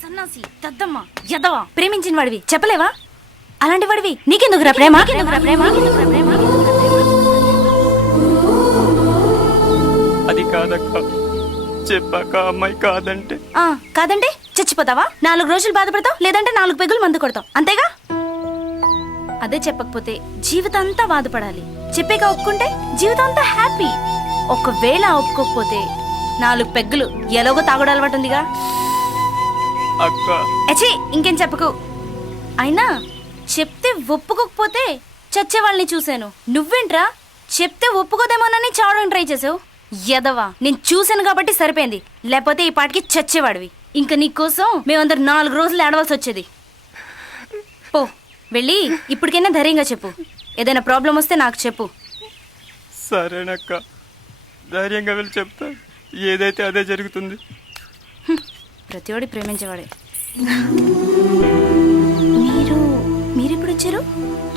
సన్నాసి దద్దమ్మ యదవ ప్రేమించిన వాడివి చెప్పలేవా? అలాంటి వాడివి నీకెందుకురా ప్రేమ? అది కాదక్క, చెప్పాక అమ్మాయి కాదంటే కాదంటే చచ్చిపోతావా? 4 రోజులు బాధపడతావు, లేదంటే 4 పెగులు మందు కొడతావు, అంతేగా? అదే చెప్పకపోతే జీవితం అంతా బాధపడాలి, చెప్పాక ఒప్పుకుంటే జీవితం అంతా హ్యాపీ. ఒకవేళ ఒప్పుకోకపోతే 4 పెగ్గులు ఎలాగో తాగుడు అలవాటు ఉందిగా. అక్క ఎచ్చి ఇంకేం చెప్పకు. అయినా చెప్తే ఒప్పుకోకపోతే చచ్చే వాళ్ళని చూశాను, నువ్వేంట్రా చెప్తే ఒప్పుకోదేమోనని చావడం ట్రై చేసావు. ఎదవా, నేను చూశాను కాబట్టి సరిపోయింది, లేకపోతే ఈ పాటికి చచ్చేవాడివి. ఇంకా నీకోసం మేమందరు 4 రోజులు ఏడవలసి వచ్చేది. పో వెళ్ళి ఇప్పటికైనా ధైర్యంగా చెప్పు, ఏదైనా ప్రాబ్లం వస్తే నాకు చెప్పు. సరేనక్క, ధైర్యంగా వెళ్ళి చెప్తా, ఏదైతే అదే జరుగుతుంది. ప్రతివాడి ప్రేమించేవాడే. మీరెప్పుడు వచ్చారు?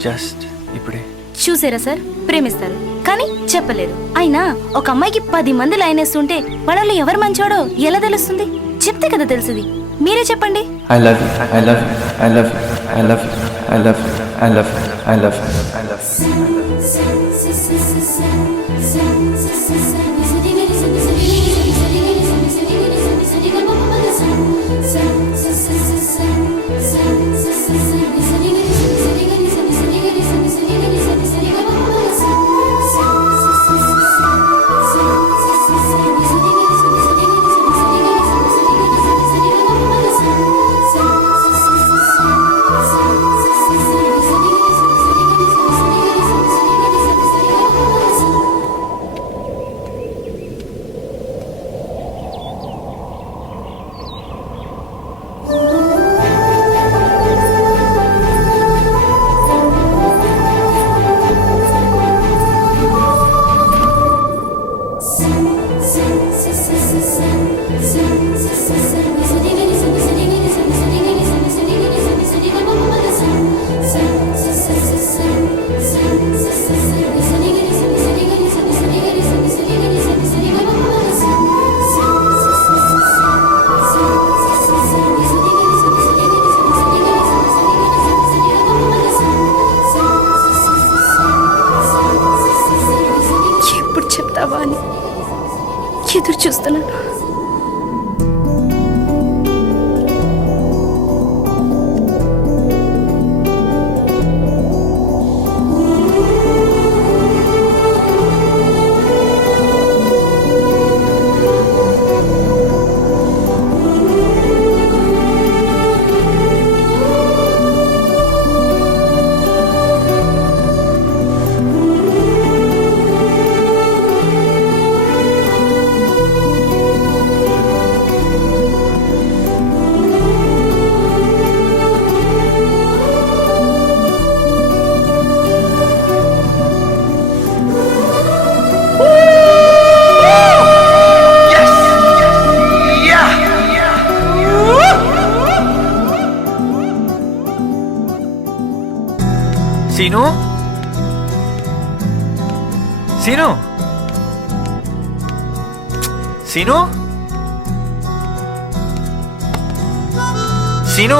జస్ట్ ఇప్పుడే. చూసారా సార్, ప్రేమిస్తారు కానీ చెప్పలేరు. అయినా ఒక అమ్మాయికి 10 మంది లైన్ వేస్తుంటే వాళ్ళలో ఎవరు మంచోడో ఎలా తెలుస్తుంది? చెప్తే కదా తెలిసింది. మీరే చెప్పండి. I love you, I love you, I love you, I love you, I love you, I love you, I love you, I love ఎప్పుడు చెప్తావా అని ఎదురు చూస్తున్నాను. Seenu, Seenu, Seenu, Seenu,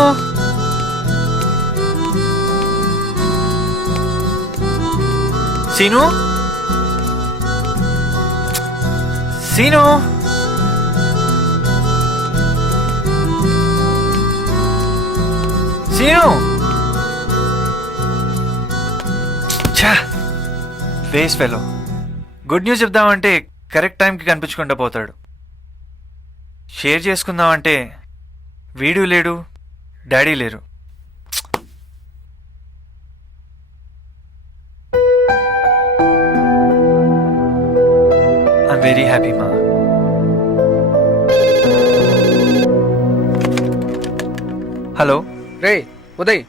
Seenu, Seenu, Seenu. Waste fellow, good news చెప్దామంటే కరెక్ట్ టైంకి కనిపించకుండా పోతాడు. షేర్ చేసుకుందామంటే వీడు లేడు, డాడీ లేరు. ఐఎమ్ వెరీ హ్యాపీ మా. హలో రే ఉదయ్,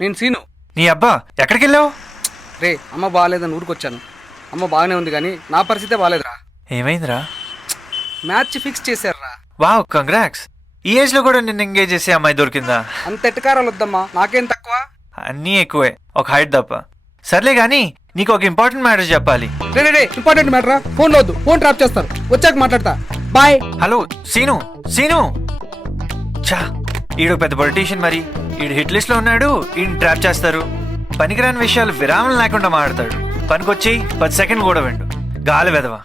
నేను సీను. నీ అబ్బా ఎక్కడికి వెళ్ళావు? రే అమ్మ బాగాలేదని ఊరికొచ్చాను. అమ్మ బాగానే ఉంది కానీ నా పరిస్థితే బాగాలేదురా. ఏమైందిరా? మ్యాచ్ ఫిక్స్ చేశారురా. Wow, congrats. ఈ ఏజ్ లో కూడా నిన్ను ఎంగేజ్ చేసే అమ్మాయి దొరికిందా? అంత ఎట్టకారాలు వద్దమ్మా, నాకేం తక్కువ. అన్నీ ఎక్కువే, ఒక హైట్ తప్ప. సర్లే గానీ నీకు ఒక ఇంపార్టెంట్ మ్యాటర్ చెప్పాలి. రే ఇంపార్టెంట్ మ్యాటరా? ఫోన్ వద్దు, ఫోన్ ట్రాప్ చేస్తారు, వచ్చాక మాట్లాడతా. బాయ్. హలో సీను, సీను, చా ఈడు పెద్ద పొలిటీషియన్, మరి ఈడు హిట్ లిస్ట్ లో ఉన్నాడు, ఈయన ట్రాప్ చేస్తారు. పనికిరాని విషయాలు విరామం లేకుండా మాట్లాడతాడు. పనికొచ్చి 10 సెకండ్లు కూడా విండు. గాలి వెదవా.